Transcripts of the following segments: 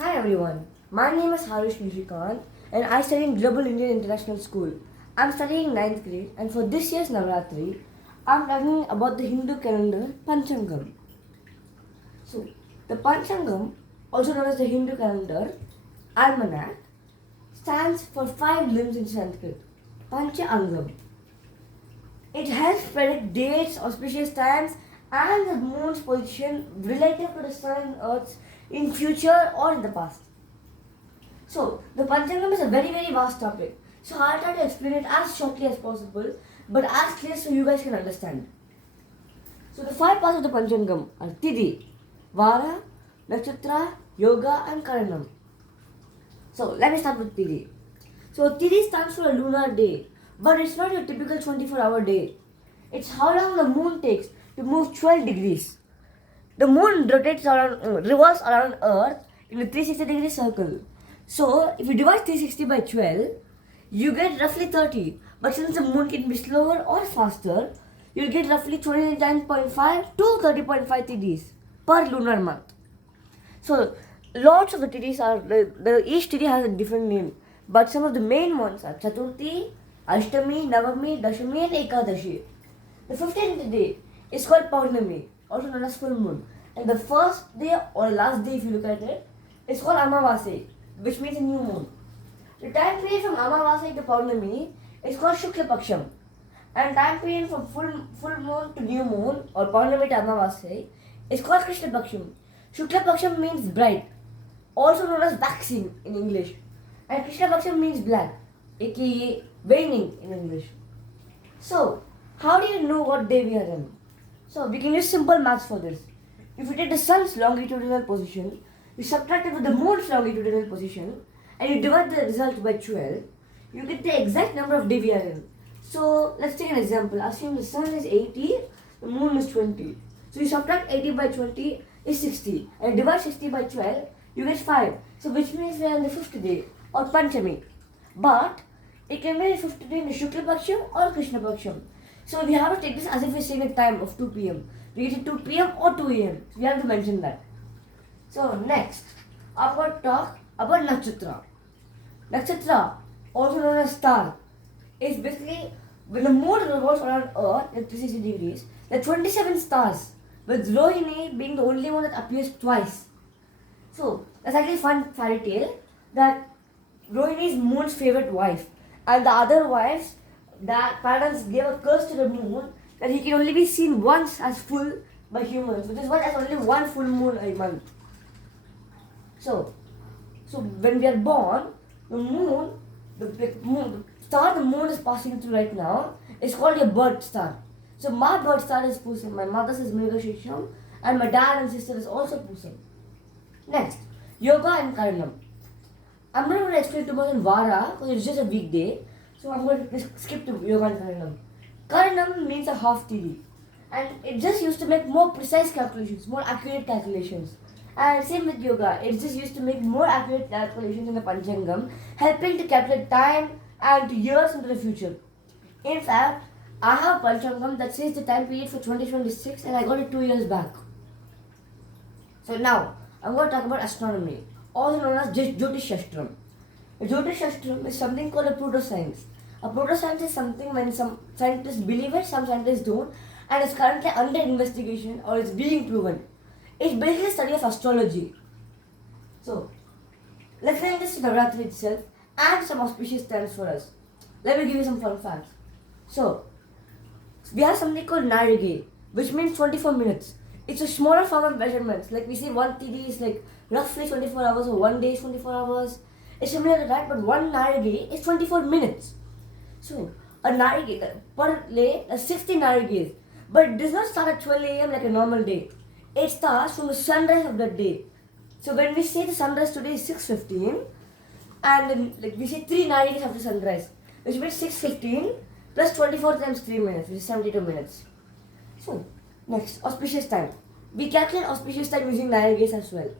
Hi everyone, my name is Aarush Nishikanth and I study in Global Indian International School. I'm studying 9th grade and for this year's Navrathri, I'm talking about the Hindu calendar Panchangam. So, the Panchangam, also known as the Hindu calendar, almanac, stands for 5 limbs in Sanskrit, Panchangam. It helps predict dates, auspicious times and the moon's position relative to the sun and earth in future or in the past. So, the Panchangam is a very vast topic. So, I'll try to explain it as shortly as possible, but as clear so you guys can understand. So, the 5 parts of the Panchangam are Tithi, Vara, Nakshatra, Yoga and Karanam. So, let me start with Tithi. So, Tithi stands for a lunar day, but it's not your typical 24-hour day. It's how long the moon takes to move 12 degrees. The moon revolves around Earth in a 360-degree circle. So, if you divide 360 by 12, you get roughly 30. But since the moon can be slower or faster, you'll get roughly 29.5 to 30.5 Tithis per lunar month. So, lots of the Tithis are, each Tithi has a different name. But some of the main ones are Chaturthi, Ashtami, Navami, Dashami and Ekadashi. The 15th day is called Paurnami, also known as full moon. And the first day or last day, if you look at it, is called Amavasya, which means a new moon. The time period from Amavasya to Paurnami is called Shukla Paksham. And time period from full moon to new moon or Paurnami to Amavasya is called Krishna Paksham. Shukla Paksham means bright, also known as waxing in English. And Krishna Paksham means black, aka waning in English. So, how do you know what day we are in? So, we can use simple maths for this. If you take the sun's longitudinal position, you subtract it with the moon's longitudinal position, and you divide the result by 12, you get the exact number of days we are in. So, let's take an example. Assume the sun is 80, the moon is 20. So, you subtract 80 by 20 is 60, and you divide 60 by 12, you get 5. So, which means we are in the 5th day, or Panchami. But, it can be the 5th day in the Shukla Paksham or Krishna Paksham. So we have to take this as if we're saying a time of 2 p.m. We get it 2 p.m. or 2 a.m. So we have to mention that. So next, I'm going to talk about Nakshatra. Nakshatra, also known as star, is basically when the moon revolves around Earth at 360 degrees, there are 27 stars, with Rohini being the only one that appears twice. So that's actually a fun fairy tale that Rohini is moon's favorite wife, and the other wives, that parents gave a curse to the moon that he can only be seen once as full by humans, which is why there's only one full moon a month. So when we are born, the star the moon is passing through right now is called a birth star. So my birth star is Pusam, my mother's is Mrigashisham, and my dad and sister is also Pusam. Next, Yoga and Karanam. I'm not going to explain too much on Vara because it's just a weekday. So I'm going to skip to Yoga and Karanam. Karanam means a half Tithi. And it just used to make more precise calculations, more accurate calculations. And same with Yoga. It's just used to make more accurate calculations in the Panchangam, helping to calculate time and years into the future. In fact, I have Panchangam that says the time period for 2026 and I got it 2 years back. So now, I'm going to talk about astronomy, also known as Jyotishastra. A Jyotishastra is something called a proto-science. A proto-science is something when some scientists believe it, some scientists don't, and it's currently under investigation or it's being proven. It's basically a study of astrology. So, let's link this to Navrathri itself and some auspicious times for us. Let me give you some fun facts. So, we have something called Narige, which means 24 minutes. It's a smaller form of measurements. Like we say one Tithi is like roughly 24 hours or 1 day is 24 hours. It's similar to that, but one Narige is 24 minutes. So, a Narige, per day, 60 Nariges. But it does not start at 12 a.m. like a normal day. It starts from the sunrise of that day. So, when we say the sunrise today is 6:15, and then like we say 3 Nariges after sunrise, which means 6:15 plus 24 times 3 minutes, which is 72 minutes. So, next, auspicious time. We calculate auspicious time using Nariges as well.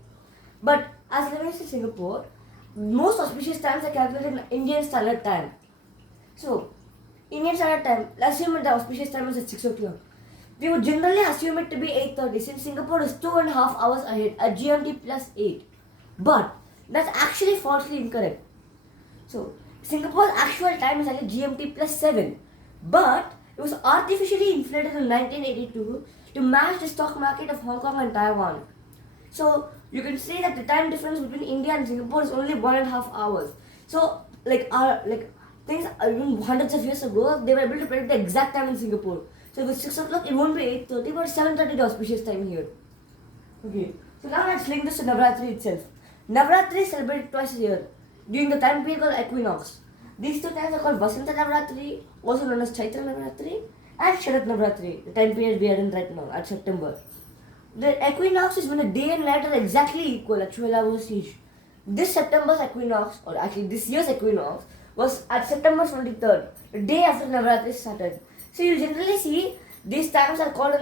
But as living in Singapore, most auspicious times are calculated in Indian Standard Time. So, Indian Standard Time, let's assume that the auspicious time is at 6 o'clock. We would generally assume it to be 8:30 since Singapore is 2.5 hours ahead at GMT plus 8. But That's actually falsely incorrect. So, Singapore's actual time is only GMT plus 7, but it was artificially inflated in 1982 to match the stock market of Hong Kong and Taiwan. So, you can say that the time difference between India and Singapore is only 1.5 hours. So, things even hundreds of years ago, they were able to predict the exact time in Singapore. So, if it's 6 o'clock, it won't be 8:30, but 7:30 the auspicious time here. Okay, so now let's link this to Navratri itself. Navratri is celebrated twice a year during the time period called equinox. These two times are called Vasanta Navratri, also known as Chaitra Navratri, and Sharat Navratri, the time period we are in right now, at September. The equinox is when the day and night are exactly equal at 12 hours each. This September's equinox, or actually this year's equinox, was at September 23rd, the day after Navratri started. So you generally see these times are called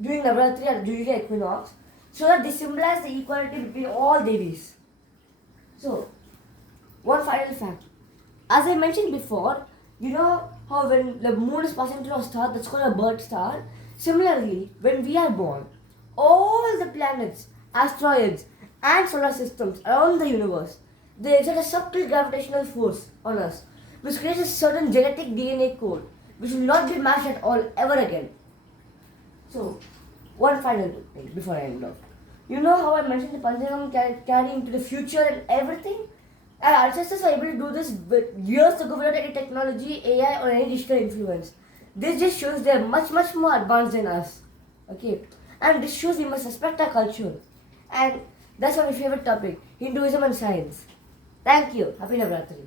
during Navratri or usually equinox, so that they symbolize the equality between all deities. So, one final fact. As I mentioned before, you know how when the moon is passing through a star, that's called a bird star. Similarly, when we are born, all the planets, asteroids, and solar systems around the universe, they exert a subtle gravitational force on us, which creates a certain genetic DNA code, which will not be matched at all ever again. So, one final thing before I end off. You know how I mentioned the Panchangam carrying into the future and everything? Our ancestors were able to do this years ago without any technology, AI, or any digital influence. This just shows they are much more advanced than us. Okay? And this shows we must respect our culture. And that's my favorite topic, Hinduism and science. Thank you. Happy Navratri.